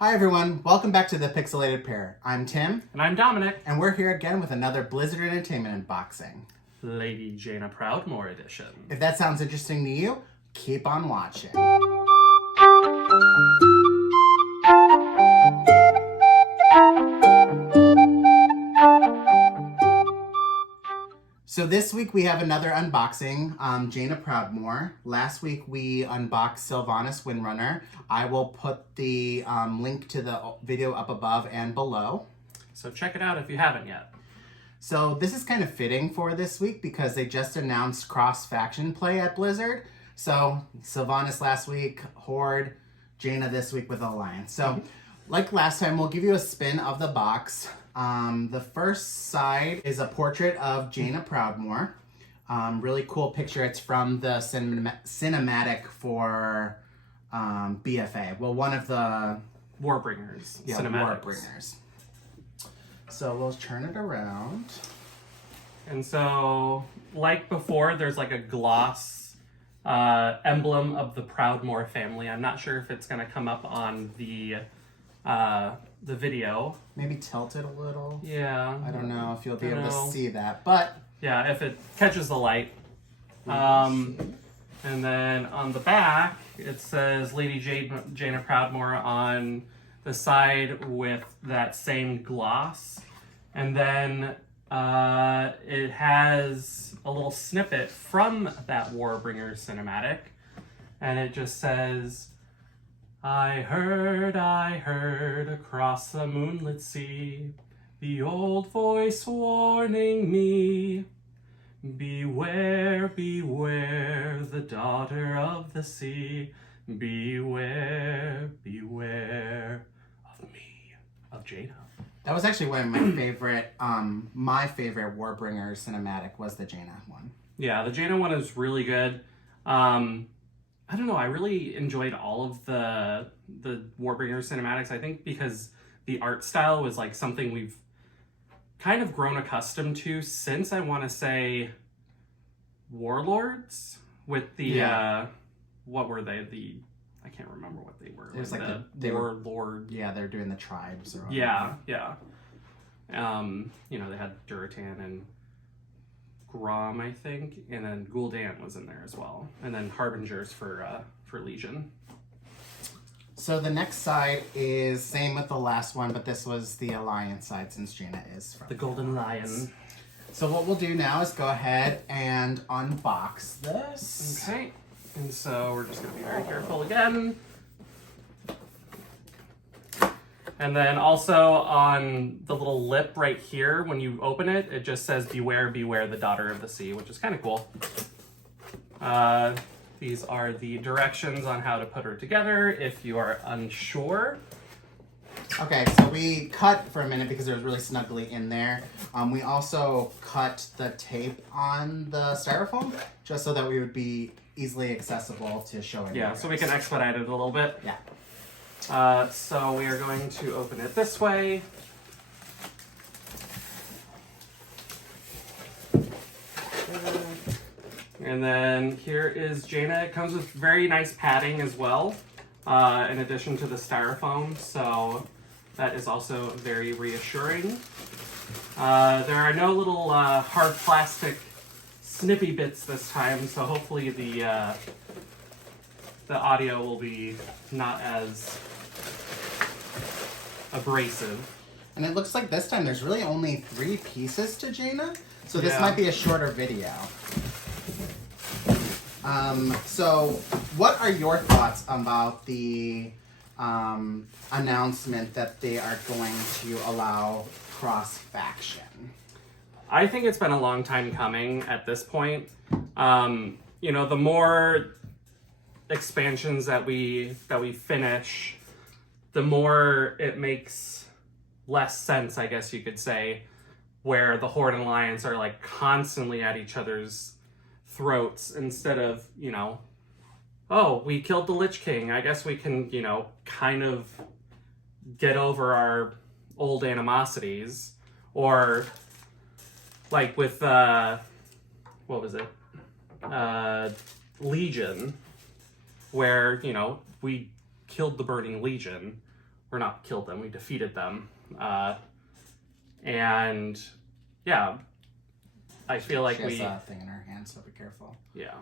Hi everyone, welcome back to The Pixelated Pair. I'm Tim. And I'm Dominic. And we're here again with another Blizzard Entertainment unboxing. Lady Jaina Proudmoore edition. If that sounds interesting to you, keep on watching. So this week we have another unboxing, Jaina Proudmoore. Last week we unboxed SYLVANAS WINDRUNNER. I will put the link to the video up above and below. So check it out if you haven't yet. So this is kind of fitting for this week because they just announced cross-faction play at Blizzard. So SYLVANAS last week, Horde, Jaina this week with Alliance. So like last time, we'll give you a spin of the box. The first side is a portrait of Jaina Proudmoore. Really cool picture. It's from the cinematic for BFA. Well, one of the Warbringers. Yeah, Warbringers. So we'll turn it around. And so, like before, there's like a gloss emblem of the Proudmoore family. I'm not sure if it's going to come up on the video. Maybe tilt it a little. Yeah. I don't know if you'll be able to see that, but yeah, if it catches the light. And then on the back, it says Lady Jaina Proudmoore on the side with that same gloss. And then it has a little snippet from that Warbringer cinematic. And it just says, I heard across the moonlit sea, the old voice warning me, beware, beware, the daughter of the sea, beware, beware of me, of Jaina. That was actually one of my favorite Warbringer cinematic was the Jaina one. Yeah, the Jaina one is really good. I don't know, I really enjoyed all of the Warbringer cinematics, I think because the art style was like something we've kind of grown accustomed to since, I want to say, Warlords with the, what were they? I can't remember what they were. It was like the Warlord. Yeah, they're doing the tribes. Or yeah. You know, they had Duratan and Grom, I think, and then Gul'dan was in there as well, and then Harbingers for Legion. So the next side is same with the last one, but this was the Alliance side since Jaina is from the Golden Lion. So what we'll do now is go ahead and unbox this. Okay, and so we're just going to be very careful again. And then also on the little lip right here, when you open it, it just says, beware, beware the daughter of the sea, which is kind of cool. These are the directions on how to put her together if you are unsure. Okay, so we cut for a minute because it was really snugly in there. We also cut the tape on the styrofoam just so that we would be easily accessible to show it. Yeah, so we can expedite it a little bit. Yeah. So we are going to open it this way. And then here is Jaina. It comes with very nice padding as well, in addition to the styrofoam, so that is also very reassuring. There are no little hard plastic snippy bits this time, so hopefully the audio will be not as abrasive. And it looks like this time there's really only 3 pieces to Jaina, so this might be a shorter video. So what are your thoughts about the announcement that they are going to allow cross-faction? I think it's been a long time coming at this point. You know, the more expansions that we finish, the more it makes less sense, I guess you could say, where the Horde Alliance are like constantly at each other's throats instead of, you know, oh, we killed the Lich King, I guess we can, you know, kind of get over our old animosities. Or like with what was it? Legion, where, you know, we killed the Burning Legion. or not killed them, we defeated them. And yeah, I feel like she has a thing in her hand, so be careful. Yeah.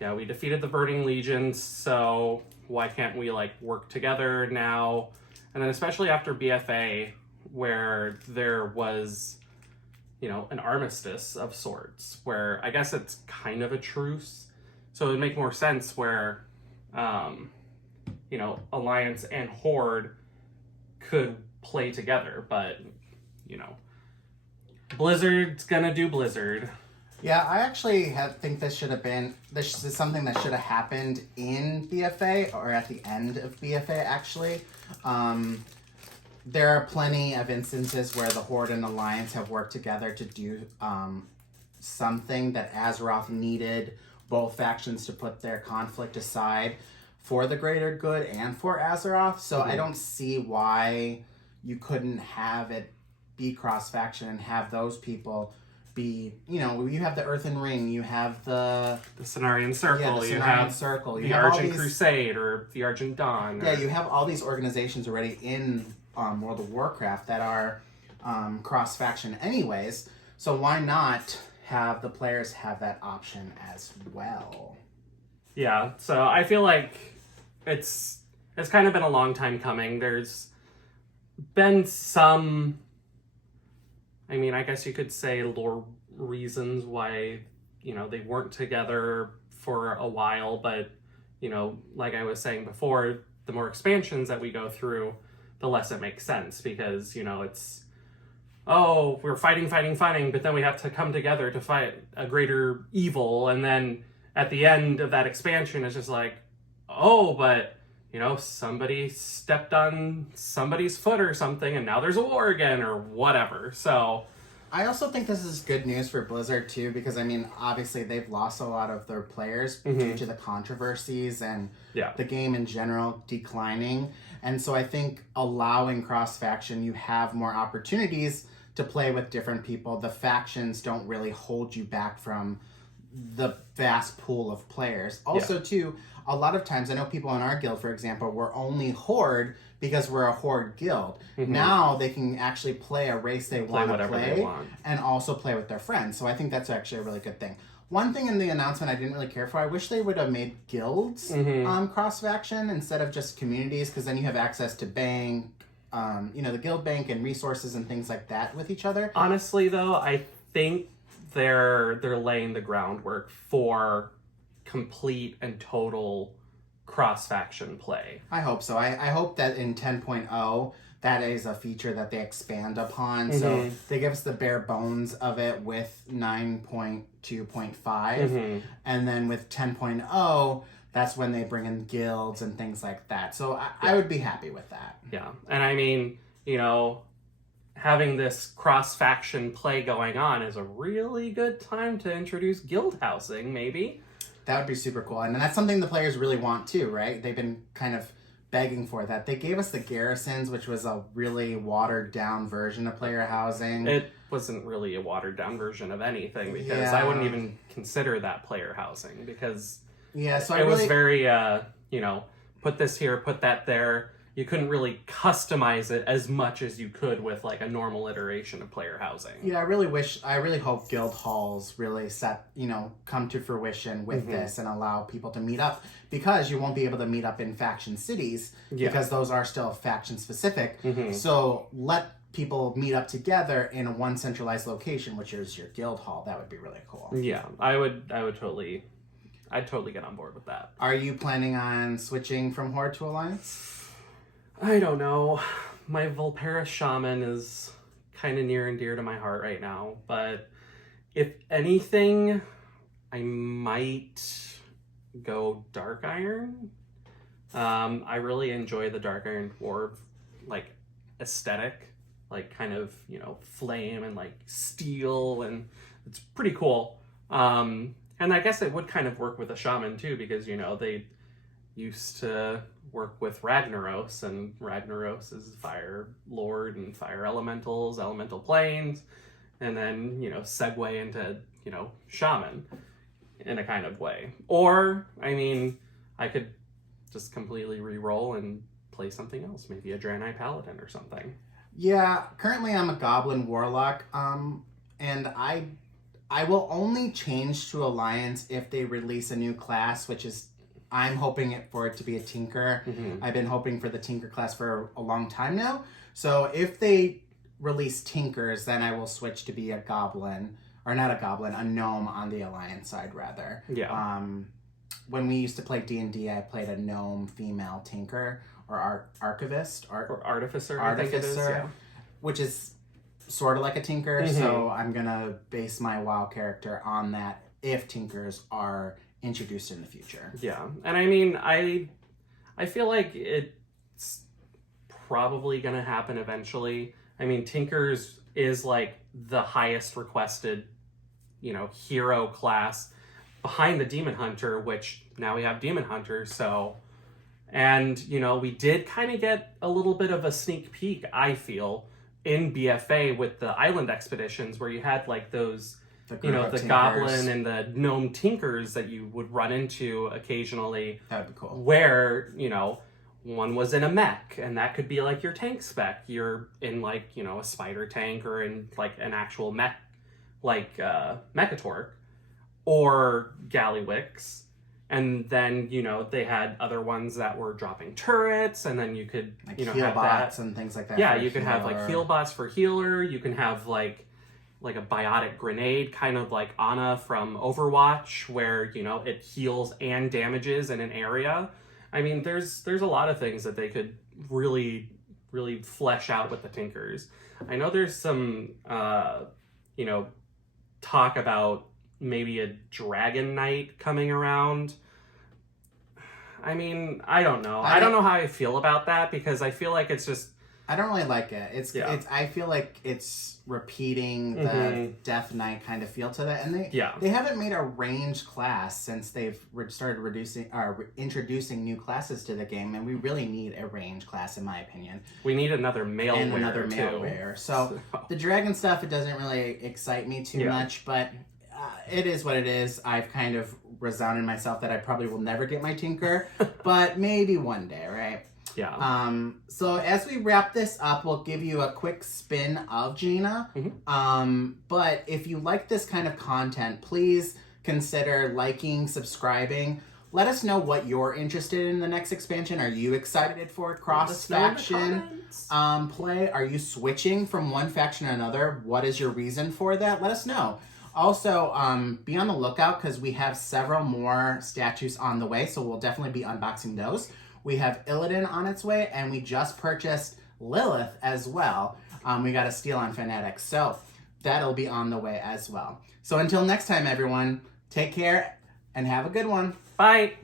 Yeah, we defeated the Burning Legions, so why can't we like work together now? And then especially after BFA, where there was, you know, an armistice of sorts, where I guess it's kind of a truce. So it would make more sense where, you know, Alliance and Horde could play together, but, you know, Blizzard's gonna do Blizzard. Yeah, I actually think this is something that should have happened in BFA, or at the end of BFA, actually. There are plenty of instances where the Horde and Alliance have worked together to do something that Azeroth needed both factions to put their conflict aside for the greater good and for Azeroth. So I don't see why you couldn't have it be cross-faction and have those people be, you know, you have the Earthen Ring, you have the Cenarian Circle, yeah, the you Cenarian have Circle, the Argent Crusade or the Argent Dawn. Yeah, you have all these organizations already in World of Warcraft that are cross-faction anyways, so why not have the players have that option as well? Yeah, so I feel like it's kind of been a long time coming. There's been some, I mean, I guess you could say lore reasons why, you know, they weren't together for a while, but, you know, like I was saying before, the more expansions that we go through, the less it makes sense, because, you know, it's, oh, we're fighting, but then we have to come together to fight a greater evil, and then at the end of that expansion, it's just like, oh, but, you know, somebody stepped on somebody's foot or something, and now there's a war again, or whatever. So I also think this is good news for Blizzard too, because I mean, obviously they've lost a lot of their players due to the controversies and the game in general declining. And so I think allowing cross-faction, you have more opportunities to play with different people. The factions don't really hold you back from the vast pool of players. Also too, a lot of times, I know people in our guild, for example, were only Horde because we're a Horde guild. Now they can actually play a race they want to play and also play with their friends. So I think that's actually a really good thing. One thing in the announcement I didn't really care for, I wish they would have made guilds cross-faction instead of just communities, because then you have access to bank, you know, the guild bank and resources and things like that with each other. Honestly, though, I think they're laying the groundwork for complete and total cross-faction play. I hope so. I hope that in 10.0 that is a feature that they expand upon. So they give us the bare bones of it with 9.2.5 and then with 10.0 that's when they bring in guilds and things like that. So I would be happy with that. Yeah. And I mean, you know, having this cross-faction play going on is a really good time to introduce guild housing, maybe. That would be super cool. And that's something the players really want too, right? They've been kind of begging for that. They gave us the garrisons, which was a really watered down version of player housing. It wasn't really a watered down version of anything, because I wouldn't even consider that player housing, because so it was very, you know, put this here, put that there. You couldn't really customize it as much as you could with like a normal iteration of player housing. Yeah, I really hope guild halls really come to fruition with this and allow people to meet up, because you won't be able to meet up in faction cities because those are still faction specific. So let people meet up together in one centralized location, which is your guild hall. That would be really cool. Yeah, I'd totally get on board with that. Are you planning on switching from Horde to Alliance? I don't know. My Volpera Shaman is kind of near and dear to my heart right now, but if anything, I might go Dark Iron. I really enjoy the Dark Iron Dwarf, like, aesthetic, like, kind of, you know, flame and, like, steel, and it's pretty cool. And I guess it would kind of work with a Shaman, too, because, you know, they used to work with Ragnaros, and Ragnaros is Fire Lord and Fire Elementals, Elemental Planes, and then, you know, segue into, you know, Shaman in a kind of way. Or, I mean, I could just completely re-roll and play something else, maybe a Draenei Paladin or something. Yeah, currently I'm a Goblin Warlock, and I will only change to Alliance if they release a new class, which is, I'm hoping for it to be a Tinker. I've been hoping for the Tinker class for a long time now. So if they release Tinkers, then I will switch to be a Goblin, or not a Goblin, a Gnome on the Alliance side, rather. Yeah. When we used to play D&D, I played a Gnome female Tinker, or Archivist. Or Artificer, I think it is, yeah. Which is sort of like a Tinker, so I'm going to base my WoW character on that if Tinkers are introduced in the future. Yeah, and I mean, I feel like it's probably going to happen eventually. I mean, Tinkers is like the highest requested, hero class behind the Demon Hunter, which now we have Demon Hunter, so... And, we did kind of get a little bit of a sneak peek, I feel, in BFA with the Island Expeditions, where you had, like, those, the Goblin and the Gnome Tinkers that you would run into occasionally. That'd be cool. Where, one was in a mech, and that could be, like, your tank spec. You're in, like, a spider tank or in, like, an actual mech, like, Mechatork or Gallywix. And then, they had other ones that were dropping turrets, and then you could, like heal have bots that. And things like that. Yeah, you could have, like, heal bots for healer. You can have, like a biotic grenade, kind of like Ana from Overwatch, where, it heals and damages in an area. I mean, there's a lot of things that they could really, really flesh out with the Tinkers. I know there's some, talk about maybe a Dragon Knight coming around. I mean, I don't know. I don't know how I feel about that, because I feel like it's just... I don't really like it. It's I feel like it's repeating the Death Knight kind of feel to that, and they haven't made a range class since they've started introducing new classes to the game, and we really need a range class, in my opinion. We need another male wear. So the dragon stuff, it doesn't really excite me too much, but it is what it is. I've kind of resounded myself that I probably will never get my Tinker, but maybe one day, right? Yeah. So as we wrap this up, we'll give you a quick spin of Jaina. But if you like this kind of content, please consider liking, subscribing. Let us know what you're interested in the next expansion. Are you excited for cross-faction play? Are you switching from one faction to another? What is your reason for that? Let us know. Also, be on the lookout, because we have several more statues on the way, so we'll definitely be unboxing those. We have Illidan on its way, and we just purchased Lilith as well. We got a steal on Fanatics, so that'll be on the way as well. So until next time, everyone, take care and have a good one. Bye!